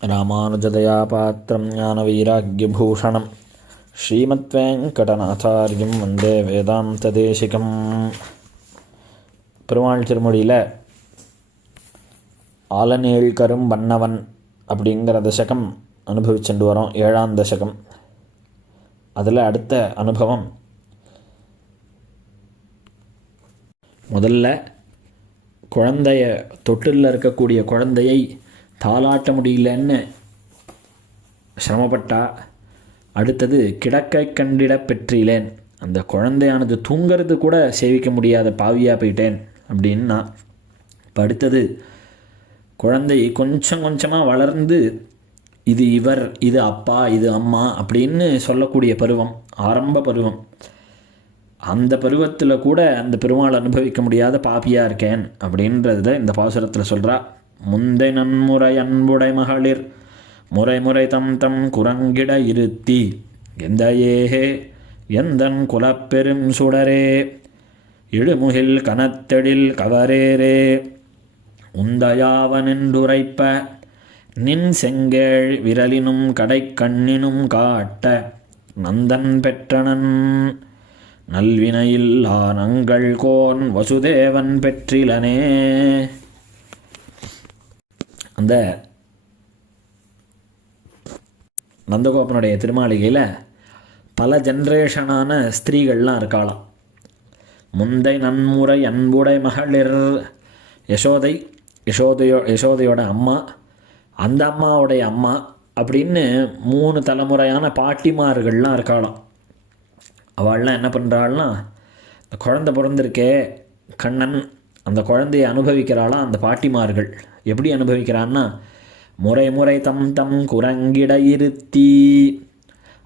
ராமானுஜதயாபாத்திரம் ஞானவைராக்யபூஷணம் ஸ்ரீமத்வேங்கடநாதார்யம் வந்தே வேதாந்ததேசிகம். பெருமாள் திருமொழியில் ஆலநீள் கரும் வண்ணவன் அப்படிங்கிற தசகம் அனுபவிச்சுட்டு வரோம். 7ஆம் தசகம். அதில் அடுத்த அனுபவம், முதல்ல குழந்தைய தொட்டிலில் இருக்கக்கூடிய குழந்தையை தாளாட்ட முடியலன்னு சிரமப்பட்டா. அடுத்தது கிடக்கை கண்டிட பெற்றிலேன், அந்த குழந்தையானது தூங்கிறது கூட சேவிக்க முடியாத பாவியாக போயிட்டேன் அப்படின்னா. இப்போ அடுத்தது குழந்தை கொஞ்சம் கொஞ்சமாக வளர்ந்து இது இவர், இது அப்பா, இது அம்மா அப்படின்னு சொல்லக்கூடிய பருவம், ஆரம்ப பருவம். அந்த பருவத்தில் கூட அந்த பெருமாள் அனுபவிக்க முடியாத பாப்பியாக இருக்கேன் அப்படின்றத இந்த பாசுரத்தில் சொல்கிறா. முந்தை நன்முறை அன்புடை மகளிர் முறை முறை தம் தம் குரங்கிட இருத்தி எந்த ஏஹே எந்தன் குலப்பெரும் சுடரே இழுமுகில் கனத்தெழில் கவரேரே உந்தயாவனென்றுரைப்ப நின் செங்கேழ் விரலினும் கடை கண்ணினும் காட்ட நந்தன் பெற்றனன் நல்வினையில் ஆனங்கள் கோன் வசுதேவன் பெற்றிலனே. அந்த நந்தகோபனுடைய திருமாளிகையில் பல ஜென்ரேஷனான ஸ்திரீகள்லாம் இருக்காளாம். முந்தை நன்முறை அன்புடை மகளிர், யசோதையோட அம்மா, அந்த அம்மாவுடைய அம்மா அப்படின்னு 3 தலைமுறையான பாட்டிமார்கள்லாம் இருக்காளாம். அவள்லாம் என்ன பண்ணுறாள்னா, இந்த குழந்தை பிறந்திருக்கே கண்ணன், அந்த குழந்தையை அனுபவிக்கிறாளாம் அந்த பாட்டிமார்கள். எப்படி அனுபவிக்கிறான்னா, முறை முறை தம் தம் குரங்கிட இருத்தி,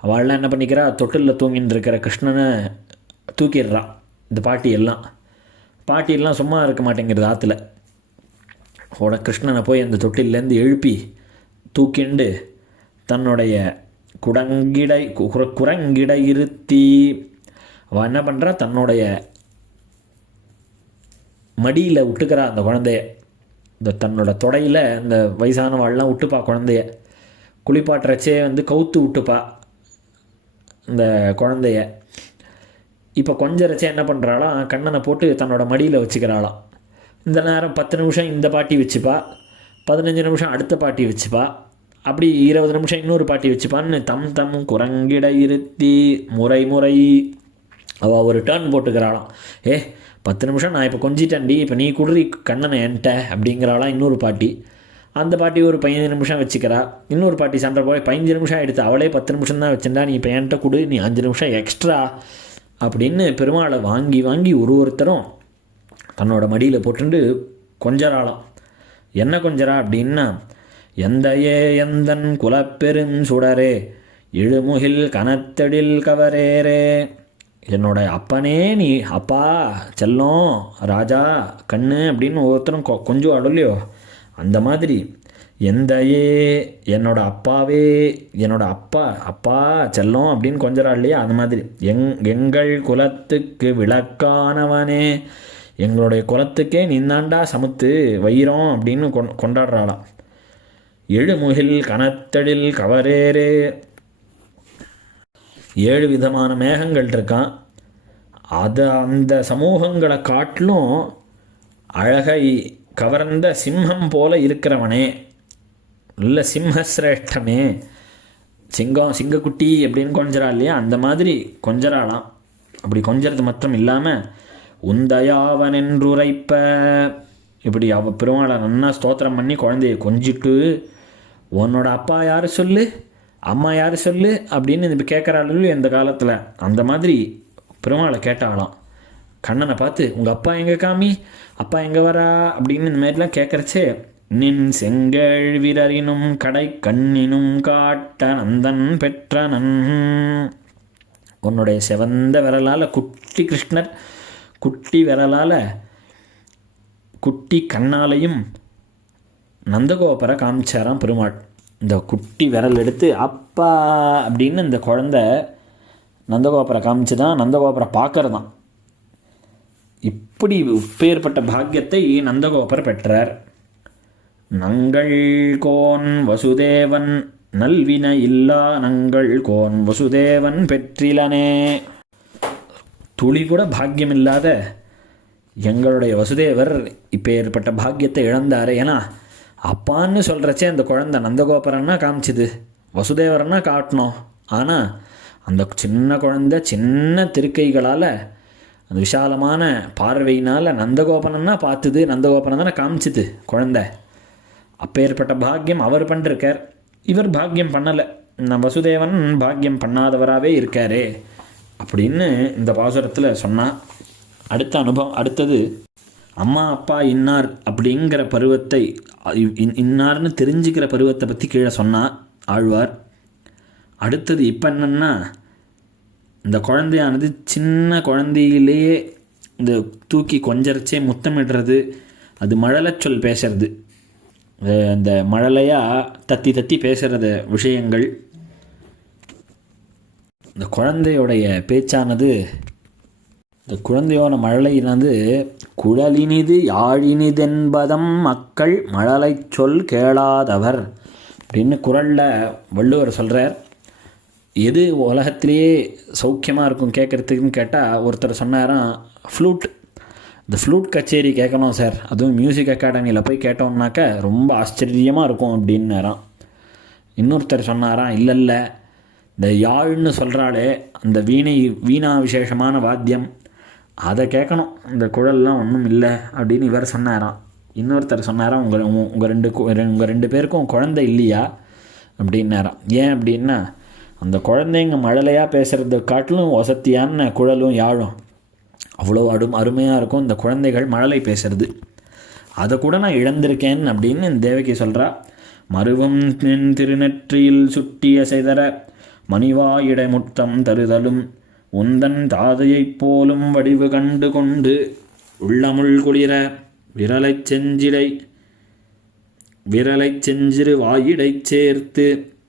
அவள்லாம் என்ன பண்ணிக்கிறா, தொட்டிலில் தூங்கின்னு இருக்கிற கிருஷ்ணனை தூக்கிடுறா. இந்த பாட்டியெல்லாம் சும்மா இருக்க மாட்டேங்கிறது. ஆற்றுல கிருஷ்ணனை போய் அந்த தொட்டிலேருந்து எழுப்பி தூக்கிண்டு தன்னுடைய குரங்கிட இருத்தி அவள் என்ன பண்ணுறா, தன்னுடைய மடியில் விட்டுக்கிறா அந்த குழந்தைய. இந்த தன்னோட தொடையில் அந்த வயசானவாள்லாம் விட்டுப்பா குழந்தைய. குளிப்பாட்டுறச்சே கவுத்து விட்டுப்பா இந்த குழந்தைய. இப்போ கொஞ்சரச்சே என்ன பண்ணுறாளாம், கண்ணனை போட்டு தன்னோட மடியில் வச்சுக்கிறாளாம். இந்த நேரம் 10 நிமிஷம் இந்த பாட்டி வச்சுப்பா, 15 நிமிஷம் அடுத்த பாட்டி வச்சுப்பா, அப்படி 20 நிமிஷம் இன்னொரு பாட்டி வச்சுப்பான்னு தம் தம் குரங்கிட இருத்தி முறை முறை அவள் ஒரு டர்ன் போட்டுக்கிறாளாம். 10 நிமிஷம் நான் இப்போ கொஞ்சிட்டேன்டி, இப்போ நீ குடுறி கண்ணனை என்கிட்ட அப்படிங்கிறாளாம் இன்னொரு பாட்டி. அந்த பாட்டி ஒரு 15 நிமிஷம் வச்சுக்கிறா. இன்னொரு பாட்டி சண்டை போய் 15 நிமிஷம் எடுத்து அவளே 10 நிமிஷம் தான் வச்சுட்டா, நீ இப்போ என்கிட்ட கொடு, நீ 5 நிமிஷம் எக்ஸ்ட்ரா அப்படின்னு பெருமாளை வாங்கி வாங்கி ஒருத்தரும் தன்னோட மடியில் போட்டுண்டு கொஞ்சராளாம். என்ன கொஞ்சரா அப்படின்னா, எந்தையே எந்தன் குலப்பெரும் சுடரே இழுமுகில் கனத்தெழில் கவரேரே, என்னோட அப்பனே நீ, அப்பா செல்லம் ராஜா கண்ணு அப்படின்னு ஒவ்வொருத்தரும் கொஞ்சம் அடலையோ, அந்த மாதிரி எந்தையே என்னோட அப்பாவே, என்னோட அப்பா செல்லம் அப்படின்னு கொஞ்சரா இல்லையா, அந்த மாதிரி எங்கள் குலத்துக்கு விளக்கானவனே, எங்களுடைய குலத்துக்கே நீந்தாண்டா சமுத்து வைரம் அப்படின்னு கொண்டாடுறாளாம். எழுமுகில் கனத்தெழில் கவரேரே, 7 விதமான மேகங்கள் இருக்கான். அந்த சமூகங்களை காட்டிலும் அழகை கவர்ந்த சிம்மம் போல இருக்கிறவனே, இல்லை சிம்மசிரேஷ்டமே, சிங்கக்குட்டி அப்படின்னு கொஞ்சரா இல்லையா, அந்த மாதிரி கொஞ்சராளாம். அப்படி கொஞ்சறது மாத்திரம் இல்லாமல் உந்தயாவனென்றுரைப்ப, இப்படி அவள் பெருமாளை நன்னா ஸ்தோத்திரம் பண்ணி குழந்தைய கொஞ்சிட்டு, உன்னோட அப்பா யார் சொல்லு, அம்மா யார் சொல்லு அப்படின்னு இப்போ கேட்குறாள் இந்த காலத்தில். அந்த மாதிரி பெருமாளை கேட்டாலாம். கண்ணனை பார்த்து உங்கள் அப்பா எங்கே காமி, அப்பா எங்கே வரா அப்படின்னு இந்த மாதிரிலாம் கேட்குறச்சே, நின் செங்கேழ் விரலினும் கடை கண்ணினும் காட்ட நந்தன் பெற்றனன், உன்னுடைய செவந்த விரலால் குட்டி கிருஷ்ணர் குட்டி விரலால் குட்டி கண்ணாலையும் நந்தகோபரை காமிச்சாராம் பெருமாள். இந்த குட்டி விரல் எடுத்து அப்பா அப்படின்னு இந்த குழந்தை நந்தகோபரை காமிச்சு தான் நந்தகோபரை பார்க்கறது தான். இப்படி இப்பேற்பட்ட பாக்கியத்தை நந்தகோபர் பெற்றார். நங்கள் கோன் வசுதேவன் நல்வின இல்லா நங்கள் கோன் வசுதேவன் பெற்றிலனே. துளி கூட பாக்கியமில்லாத எங்களுடைய வசுதேவர் இப்போ ஏற்பட்ட பாக்கியத்தை இழந்தார். ஏன்னா அப்பான்னு சொல்கிறச்சே அந்த குழந்தை நந்தகோபரன்னா காமிச்சிது, வசுதேவரன்னா காட்டணும். ஆனால் அந்த சின்ன குழந்தை சின்ன திருக்கைகளால் அந்த விஷாலமான பார்வையினால் நந்தகோபனன்னா பார்த்துது, நந்தகோபனம் தானே காமிச்சிது குழந்தை. அப்போ ஏற்பட்ட பாக்கியம் அவர் பண்ணிருக்கார், இவர் பாக்கியம் பண்ணலை. நம்ம வசுதேவன் பாக்கியம் பண்ணாதவராகவே இருக்காரே அப்படின்னு இந்த பாசுரத்தில் சொன்னால். அடுத்த அனுபவம் அடுத்தது அம்மா அப்பா இன்னார் அப்படிங்கிற பருவத்தை இன்னார்னு தெரிஞ்சுக்கிற பருவத்தை பற்றி கீழே சொன்னால் ஆழ்வார். அடுத்தது இப்போ என்னென்னா இந்த குழந்தையானது சின்ன குழந்தையிலேயே இந்த தூக்கி கொஞ்சரிச்சே முத்தமிடுறது, அது மழலைச்சொல் பேசுறது, இந்த மழலையாக தத்தி தத்தி பேசுகிறத விஷயங்கள். இந்த குழந்தையோடைய பேச்சானது, இந்த குழந்தையோட மழலையினது குழலினிது யாழினிதென்பதம் மக்கள் மழலை சொல் கேளாதவர் அப்படின்னு குறளில் வள்ளுவர் சொல்கிறார். எது உலகத்திலேயே சௌக்கியமாக இருக்கும் கேட்குறதுக்குன்னு கேட்டால் ஒருத்தர் சொன்னாராம் ஃப்ளூட். இந்த ஃப்ளூட் கச்சேரி கேட்கணும் சார், அதுவும் மியூசிக் அகாடமியில் போய் கேட்டோம்னாக்க ரொம்ப ஆச்சரியமாக இருக்கும் அப்படின்னாராம். இன்னொருத்தர் சொன்னாராம் இல்லை இந்த யாழ்னு சொல்கிறாளே அந்த வீணா விசேஷமான வாத்தியம் அதை கேட்கணும், இந்த குழல்லாம் ஒன்றும் இல்லை அப்படின்னு இவர் சொன்னாராம். இன்னொருத்தர் சொன்னாராம் உங்கள் ரெண்டு பேருக்கும் குழந்தை இல்லையா அப்படின்னாராம். ஏன் அப்படின்னா அந்த குழந்தைங்க மழலையாக பேசுகிறத காட்டிலும் வசத்தியான குழலும் யாழும் அவ்வளோ அருமையாக இருக்கும் இந்த குழந்தைகள் மழலை பேசுறது. அதை கூட நான் இழந்திருக்கேன் அப்படின்னு தேவகி சொல்கிறா. மருவம் திருநெற்றியில் சுட்டிய செய்தர மணிவாயிடை முத்தம் தருதலும் உந்தன் தாதையைப் போலும் வடிவு கண்டு கொண்டு உள்ளமுள் குளிர விரலைச் செஞ்சிறு வாயிடைச் சேர்த்து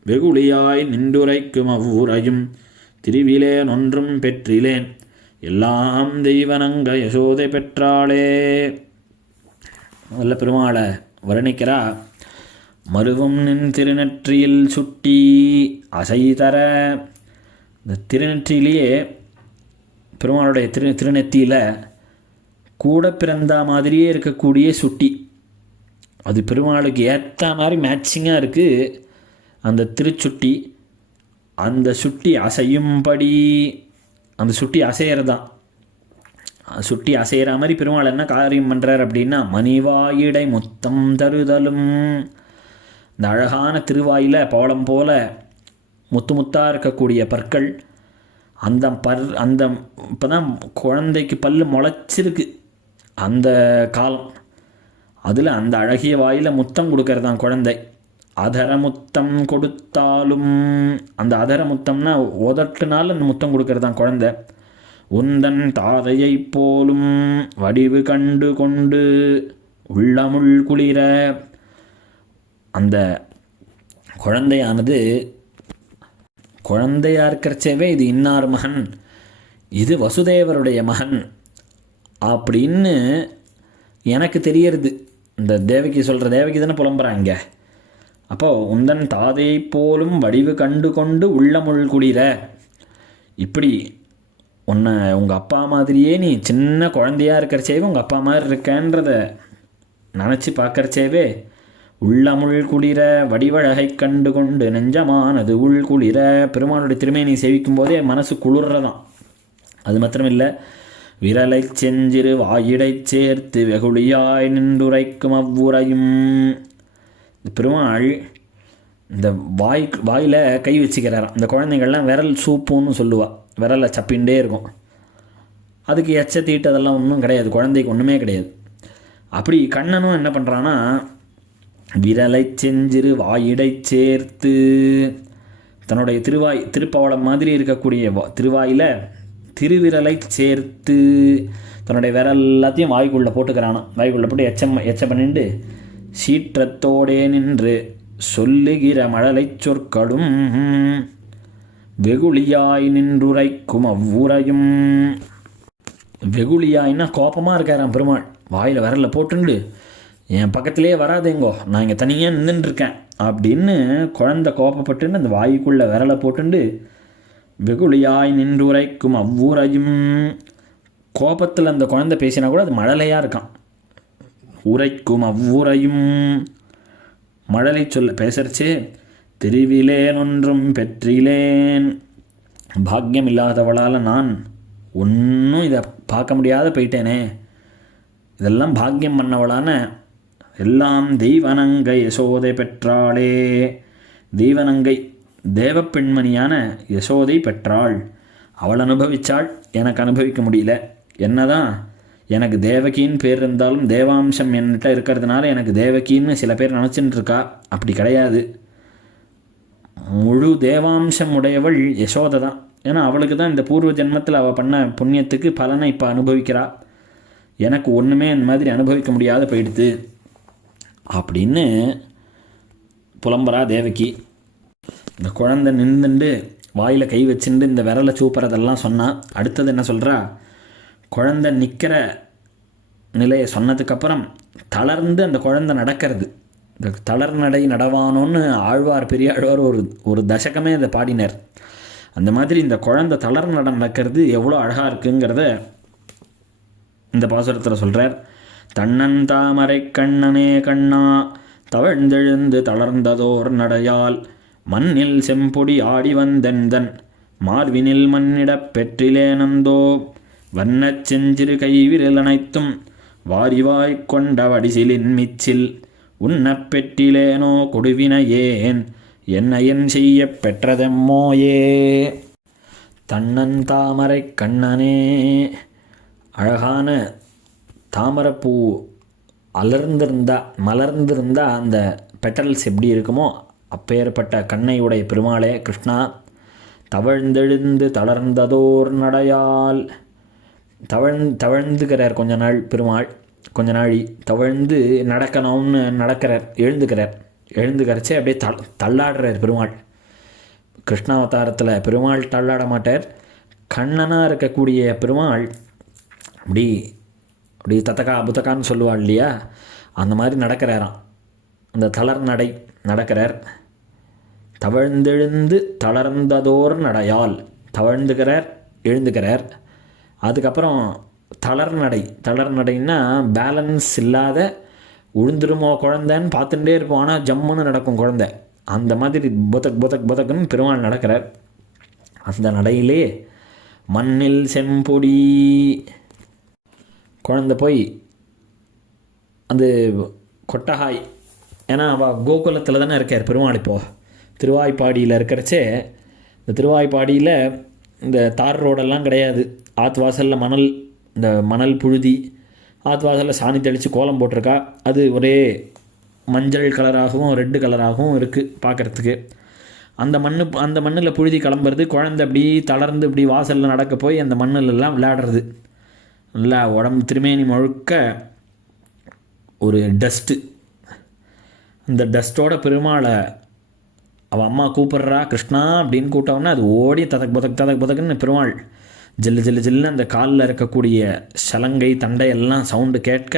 வெகுளியாய் நின்றுரைக்கும் அவ்வூரையும் திருவிலேன் ஒன்றும் பெற்றிலேன் எல்லாம் தெய்வனங்க யசோதை பெற்றாளே. முதல்ல பெருமாளை வர்ணிக்கிறா. மருவும் நின் திருநெற்றியில் சுட்டி அசை தர. இந்த திருநெற்றியிலேயே பெருமாளுடைய திருநெற்றியில் கூட பிறந்தா மாதிரியே இருக்கக்கூடிய சுட்டி, அது பெருமாளுக்கு ஏற்ற மாதிரி மேட்சிங்காக இருக்குது அந்த திருச்சுட்டி. அந்த சுட்டி அசையும்படி, அந்த சுட்டி அசைகிறதான். சுட்டி அசைகிற மாதிரி பெருமாள் என்ன காரியம் பண்ணுறார் அப்படின்னா மணிவாயிடை முத்தம் தருதலும். இந்த அழகான திருவாயில் பவளம் போல முத்து முத்தாக இருக்கக்கூடிய பற்கள், அந்த இப்போ தான் குழந்தைக்கு பல் முளைச்சிருக்கு அந்த காலம், அதில் அந்த அழகிய வாயில் முத்தம் கொடுக்கறதான் குழந்தை. அதர முத்தம் கொடுத்தாலும், அந்த அதர முத்தம்னா உதட்டுனால அந்த முத்தம் கொடுக்கறதான் குழந்தை. உந்தன் தாதையை போலும் வடிவு கண்டு கொண்டு உள்ளமுள் குளிர. அந்த குழந்தையானது குழந்தையாக இருக்கிறச்சேவே இது இன்னார் மகன், இது வசுதேவருடைய மகன் அப்படின்னு எனக்கு தெரியறது. இந்த தேவகி சொல்கிற தேவகி தானே புலம்புறாங்க. அப்போது உந்தன் தாதையை போலும் வடிவு கண்டு கொண்டு உள்ளமுள் குளிர, இப்படி உன்னை உங்கள் அப்பா மாதிரியே நீ சின்ன குழந்தையாக இருக்கிறச்சேவே உங்கள் அப்பா மாதிரி இருக்கன்றத நினச்சி பார்க்கறச்சேவே உள்ளமுள் குளிர வடிவழகை கண்டு கொண்டு நெஞ்சமானது உள் குளிர. பெருமானுடைய திருமேனி சேவிக்கும் போதே மனசு குளிர்றதான். அது மாத்திரமில்லை, விரலை செஞ்சிறு வாயிடைச் சேர்த்து வெகுளியாய் நின்றுரைக்கும் அவ்வுரையும். இந்த பெருமாள் இந்த வாயில் கை வச்சுக்கிறாராம். இந்த குழந்தைங்கள்லாம் விரல் சூப்புன்னு சொல்லுவாள், விரலை சப்பின்ண்டே இருக்கும். அதுக்கு எச்ச தீட்டு அதெல்லாம் ஒன்றும் கிடையாது, குழந்தைக்கு ஒன்றுமே கிடையாது. அப்படி கண்ணனும் என்ன பண்ணுறான்னா விரலை செஞ்சிறு வாயிடைச் சேர்த்து தன்னுடைய திருப்பவளம் மாதிரி இருக்கக்கூடிய திருவாயில் திருவிரலை சேர்த்து தன்னுடைய விரல் எல்லாத்தையும் வாய்க்குள்ளே போட்டுக்கிறானா. வாய்க்குள்ளே போட்டு எச்ச பண்ணிட்டு சீற்றத்தோடே நின்று சொல்லுகிற மழலை சொற்களும் வெகுளியாய் நின்றுரைக்கும் அவ்வுரையும். வெகுளியாயின்னா கோபமாக இருக்காராம் பெருமாள். வாயில் விரலில் போட்டுண்டு என் பக்கத்திலே வராதேங்கோ, நான் இங்கே தனியாக நின்றுட்டுருக்கேன் அப்படின்னு குழந்தை கோபப்பட்டுன்னு அந்த வாய்க்குள்ளே விரலை போட்டுண்டு வெகுளியாய் நின்று உரைக்கும் அவ்வூரையும். கோபத்தில் அந்த குழந்தை பேசினா கூட அது மழலையாக இருக்கான். உரைக்கும் அவ்வூரையும், மழலை சொல்ல பேசுறச்சே தெரிவிலேன் ஒன்றும் பெற்றிலேன், பாக்கியம் இல்லாதவளால் நான் ஒன்றும் இதை பார்க்க முடியாத போயிட்டேனே, இதெல்லாம் பாக்கியம் பண்ணவளான எல்லாம் தெய்வனங்கை யசோதை பெற்றாளே. தெய்வனங்கை தேவப்பெண்மணியான யசோதை பெற்றாள், அவள் அனுபவித்தாள், எனக்கு அனுபவிக்க முடியல. என்னதான் எனக்கு தேவகின்னு பேர் இருந்தாலும் தேவாம்சம் என்கிட்ட இருக்கிறதுனால எனக்கு தேவகின்னு சில பேர் நினச்சின்னு இருக்கா. அப்படி கிடையாது, முழு தேவாம்சம் உடையவள் யசோதை தான். ஏன்னா அவளுக்கு தான் இந்த பூர்வ ஜென்மத்தில் அவள் பண்ண புண்ணியத்துக்கு பலனை இப்போ அனுபவிக்கிறா. எனக்கு ஒன்றுமே இந்த மாதிரி அனுபவிக்க முடியாத போயிடுது அப்படின்னு புலம்பரா தேவகி. இந்த குழந்தை நின்றுண்டு வாயில் கை வச்சுட்டு இந்த விரலை சூப்புறதெல்லாம் சொன்னால் அடுத்தது என்ன சொல்கிறா, குழந்தை நிற்கிற நிலையை சொன்னதுக்கப்புறம் தளர்ந்து அந்த குழந்தை நடக்கிறது. இந்த தளர் நடை நடவானோன்னு ஆழ்வார் பெரிய ஆழ்வார் ஒரு தசகமே இதை பாடினார். அந்த மாதிரி இந்த குழந்தை தளர் நடக்கிறது எவ்வளோ அழகாக இருக்குங்கிறத இந்த பாசுரத்தில் சொல்கிறார். தன்னன் தாமரை கண்ணனே கண்ணா தவழ்ந்தெழுந்து தளர்ந்ததோர் நடையால் மண்ணில் செம்பொடி ஆடி வந்தெந்தன் மார்வினில் மண்ணிடப் பெற்றிலேனந்தோ வண்ணச் செஞ்சிறு கைவிரல் அனைத்தும் வாரிவாய் கொண்ட வடிசிலின் மிச்சில் உண்ணப் பெற்றிலேனோ கொடுவினையேன் என்னையன் செய்ய பெற்றதெம்மோயே. தன்னன் தாமரை கண்ணனே, அழகான தாமரைப்பூ மலர்ந்திருந்தா அந்த பெட்டல்ஸ் எப்படி இருக்குமோ அப்பேற்பட்ட கண்ணையுடைய பெருமாளே கிருஷ்ணா, தவழ்ந்தெழுந்து தளர்ந்ததோர் நடையால், தவழ்ந்துக்கிறார் கொஞ்ச நாள் பெருமாள், கொஞ்ச நாழி தவழ்ந்து நடக்கணும்னு நடக்கிறார், எழுந்துக்கிறச்சே அப்படியே தள்ளாடுறார் பெருமாள். கிருஷ்ணாவதாரத்தில் பெருமாள் தள்ளாட மாட்டார், கண்ணனாக இருக்கக்கூடிய பெருமாள் அப்படி தத்தக்கா புத்தக்கான்னு சொல்லுவாள் இல்லையா, அந்த மாதிரி நடக்கிறாராம். அந்த தளர் நடை நடக்கிறார். தவழ்ந்தெழுந்து தளர்ந்ததோர் நடையால், தவழ்ந்துக்கிறார் எழுந்துக்கிறார். அதுக்கப்புறம் தளர் நடைன்னா பேலன்ஸ் இல்லாத உழுந்துருமோ குழந்தைன்னு பார்த்துட்டே இருப்போம், ஆனால் ஜம்முன்னு நடக்கும் குழந்தை. அந்த மாதிரி புதக்குன்னு பெருமாள் நடக்கிறார். அந்த நடையிலே மண்ணில் செம்பொடி, குழந்தை போய் அந்த கொட்டகாய், ஏன்னா அவள் கோகுலத்தில் தானே இருக்கார் பெருமாள். இப்போது திருவாய்ப்பாடியில் இருக்கிறச்சே, இந்த திருவாய்ப்பாடியில் இந்த தார் ரோடெல்லாம் கிடையாது. ஆற்று வாசலில் இந்த மணல் புழுதி, ஆற்று வாசலில் சாணி தெளித்து கோலம் போட்டிருக்கா. அது ஒரே மஞ்சள் கலராகவும் ரெட்டு கலராகவும் இருக்குது பார்க்குறதுக்கு. அந்த மண்ணில் புழுதி கிளம்புறது, குழந்தை அப்படி தளர்ந்து இப்படி வாசலில் நடக்க போய் அந்த மண்ணிலெல்லாம் விளையாடுறது. நல்லா உடம்பு திருமேனி முழுக்க ஒரு டஸ்ட்டு. அந்த டஸ்ட்டோட பெருமாளை அவள் அம்மா கூப்பிட்றா கிருஷ்ணா அப்படின்னு கூப்பிட்டவொன்னே அது ஓடி ததக்குன்னு பெருமாள் ஜில்லுன்னு அந்த காலில் இருக்கக்கூடிய சலங்கை தண்டை எல்லாம் சவுண்டு கேட்க,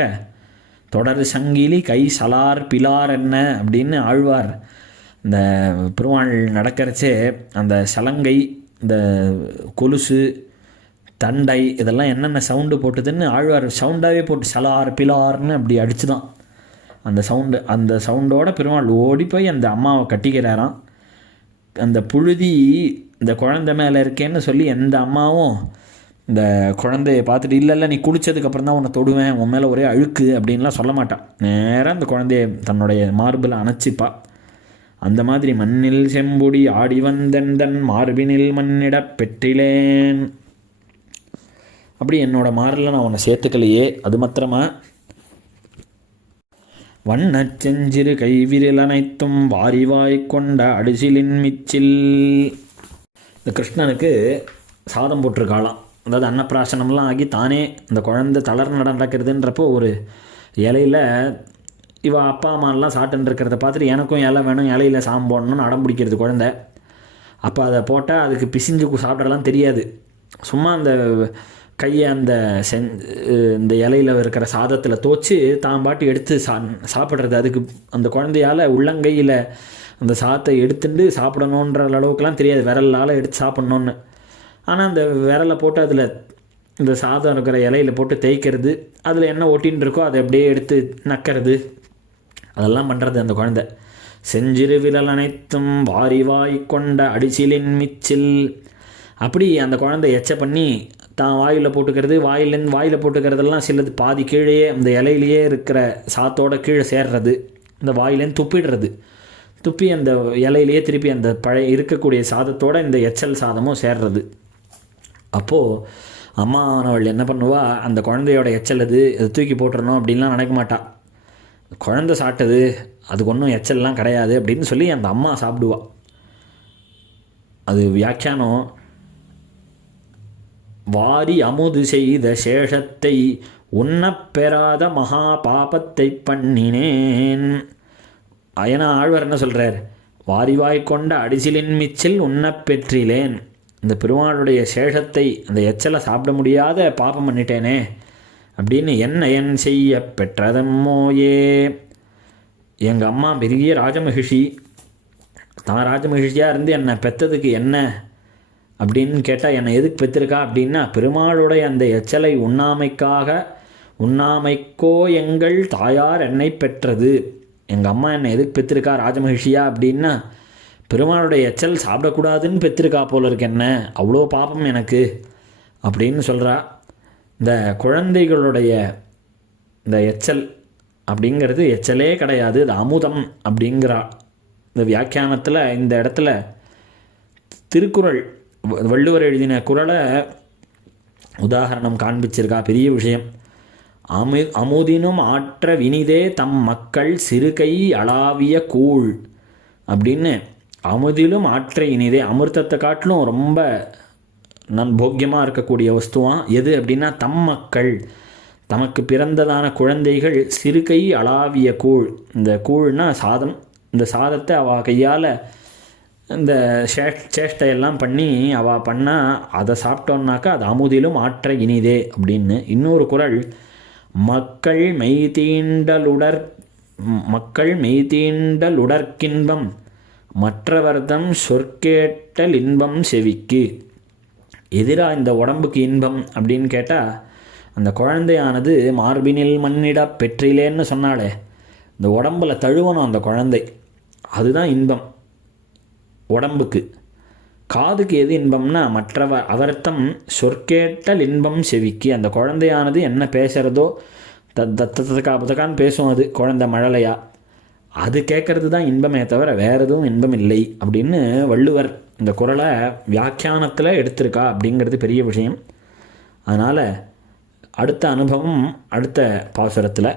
தொடர் சங்கிலி கை சலார் பிலார் என்ன அப்படின்னு ஆழ்வார் இந்த பெருமாள் நடக்கிறச்சே அந்த சலங்கை, இந்த கொலுசு, தண்டை இதெல்லாம் என்னென்ன சவுண்டு போட்டுதுன்னு ஆழ்வார் சவுண்டாகவே போட்டு சலார் பிலார்னு அப்படி அடிச்சு தான் அந்த சவுண்டோட பெருமாள் ஓடி போய் அந்த அம்மாவை கட்டிக்கிறாராம். அந்த புழுதி இந்த குழந்தை மேலே இருக்கேன்னு சொல்லி எந்த அம்மாவும் இந்த குழந்தைய பார்த்துட்டு இல்லை நீ குளித்ததுக்கப்புறம் தான் உன்னை தொடுவேன், உன் மேலே ஒரே அழுக்கு அப்படின்லாம் சொல்ல மாட்டான். நேராக அந்த குழந்தைய தன்னுடைய மார்பில் அணைச்சிப்பா. அந்த மாதிரி மண்ணில் செம்பொடி ஆடி வந்தெந்தன் மார்பினில் மண்ணிடப் பெற்றிலேன், அப்படி என்னோடய மாரில் நான் உன்னை சேர்த்துக்கலையே, அது மாத்திரமா வண்ணச் செஞ்சிறு கைவிரல் அனைத்தும் வாரிவாய் கொண்ட அடிசிலின் மிச்சில். இந்த கிருஷ்ணனுக்கு சாதம் போட்டிருக்காளாம், அதாவது அன்னப்பிராசனம்லாம் ஆகி தானே இந்த குழந்தை தளர் நடக்கிறதுன்றப்போ ஒரு இலையில் இவள் அப்பா அம்மாலாம் சாப்பிட்டுன்னு இருக்கிறத பார்த்துட்டு எனக்கும் இலை வேணும், இலையில் சாதம் போடணும்னு அடம் பிடிக்கிறது குழந்தை. அப்போ அதை போட்டால் அதுக்கு பிசிஞ்சு சாப்பிட்றலாம் தெரியாது, சும்மா அந்த கையை அந்த இந்த இலையில் இருக்கிற சாதத்தில் தோச்சு தான் பாட்டு எடுத்து சாப்பிட்றது. அதுக்கு அந்த குழந்தையால் உள்ளங்கையில் அந்த சாதத்தை எடுத்துட்டு சாப்பிடணுன்ற அளவுக்குலாம் தெரியாது, விரலால் எடுத்து சாப்பிட்ணுன்னு. ஆனால் அந்த விரலை போட்டு அதில் இந்த சாதம் இருக்கிற இலையில் போட்டு தேய்க்கிறது, அதில் என்ன ஒட்டின்னு இருக்கோ அதை அப்படியே எடுத்து நக்கிறது, அதெல்லாம் பண்ணுறது அந்த குழந்தை. செஞ்சிறு விரல் அனைத்தும் வாரிவாய் கொண்ட அடிச்சிலின் மிச்சில். அப்படி அந்த குழந்தை எச்ச பண்ணி தான் வாயில் போட்டுக்கிறது, வாயில் போட்டுக்கிறதெல்லாம் சிலது பாதி கீழேயே அந்த இலையிலேயே இருக்கிற சாத்தோட கீழே சேர்றது, இந்த வாயிலேருந்து துப்பிடுறது, துப்பி அந்த இலையிலேயே திருப்பி அந்த பழைய இருக்கக்கூடிய சாதத்தோடு இந்த எச்சல் சாதமும் சேர்றது. அப்போது அம்மானவள் என்ன பண்ணுவா, அந்த குழந்தையோட எச்சல் அது தூக்கி போட்டுறணும் அப்படின்லாம் நினைக்க மாட்டா. குழந்தை சாப்பிட்டது, அதுக்கு ஒன்றும் எச்சல்லாம் கிடையாது அப்படின்னு சொல்லி அந்த அம்மா சாப்பிடுவா. அது வியாக்கியானம், வாரி அமுது செய்த சேஷத்தை உண்ணப்பெறாத மகா பாபத்தை பண்ணினேன். அயனா ஆழ்வார் என்ன சொல்கிறார், வாரிவாய் கொண்ட அடிசிலின் மிச்சில் உண்ணப்பெற்றிலேன். இந்த பெருமாளுடைய சேஷத்தை அந்த எச்சலை சாப்பிட முடியாத பாபம் பண்ணிட்டேனே அப்படின்னு என் செய்ய பெற்றதம்மோயே. எங்கள் அம்மா பெரிய ராஜமகிஷி, தான் ராஜமகிஷியாக இருந்து என்னை பெற்றதுக்கு என்ன அப்படின்னு கேட்டால், என்னை எதுக்கு பெற்றிருக்கா அப்படின்னா, பெருமாளுடைய அந்த எச்சலை உண்ணாமைக்கோ எங்கள் தாயார் என்னை பெற்றது. எங்கள் அம்மா என்னை எதுக்கு பெற்றிருக்கா ராஜமகிஷியா அப்படின்னா, பெருமாளுடைய எச்சல் சாப்பிடக்கூடாதுன்னு பெற்றிருக்கா போல இருக்கு, என்ன அவ்வளோ பாப்பம் எனக்கு அப்படின்னு சொல்கிறா. இந்த குழந்தைகளுடைய இந்த எச்சல் அப்படிங்கிறது எச்சலே கிடையாது, அது அமுதம் அப்படிங்கிறா. இந்த வியாக்கியானத்தில் இந்த இடத்துல திருக்குறள் வள்ளுவர் எழுதின குறளை உதாரணம் காண்பிச்சிருக்கா. பெரிய விஷயம். அமுதினும் ஆற்ற வினிதே தம் மக்கள் சிறுகை அளாவிய கூழ் அப்படின்னு. அமுதிலும் ஆற்ற இனிதே, அமிர்தத்தை காட்டிலும் ரொம்ப போக்கியமாக இருக்கக்கூடிய வஸ்துவான் எது அப்படின்னா, தம் மக்கள் தமக்கு பிறந்ததான குழந்தைகள் சிறுகை அளாவிய கூழ். இந்த கூழ்னா சாதம். இந்த சாதத்தை அவள் கையால் இந்த சேஷ்டையெல்லாம் பண்ணி அவள் பண்ணால் அதை சாப்பிட்டோன்னாக்கா அது அமுதிலும் ஆற்ற இனிதே அப்படின்னு. இன்னொரு குறள், மக்கள் மெய்தீண்டலுடற்கின்பம் மற்றவர்தம் சொற்கேட்டல் இன்பம் செவிக்கு. எதிராக இந்த உடம்புக்கு இன்பம் அப்படின்னு கேட்டால், அந்த குழந்தையானது மார்பினில் மண்ணிட பெற்றிலேன்னு சொன்னாலே, இந்த உடம்பில் தழுவணும் அந்த குழந்தை, அதுதான் இன்பம் உடம்புக்கு. காதுக்கு எது இன்பம்னா, அவர்த்தம் சொற்கேட்டல் இன்பம் செவிக்கு. அந்த குழந்தையானது என்ன பேசுகிறதோ தத்தக்கான்னு பேசும், அது குழந்தை மழலையா, அது கேட்கறது தான் இன்பமே தவிர வேறு எதுவும் இன்பம் இல்லை அப்படின்னு வள்ளுவர் இந்த குறளை வியாக்கியானத்தில் எடுத்திருக்கா அப்படிங்கிறது பெரிய விஷயம். அதனால் அடுத்த அனுபவம் அடுத்த பாசுரத்தில்.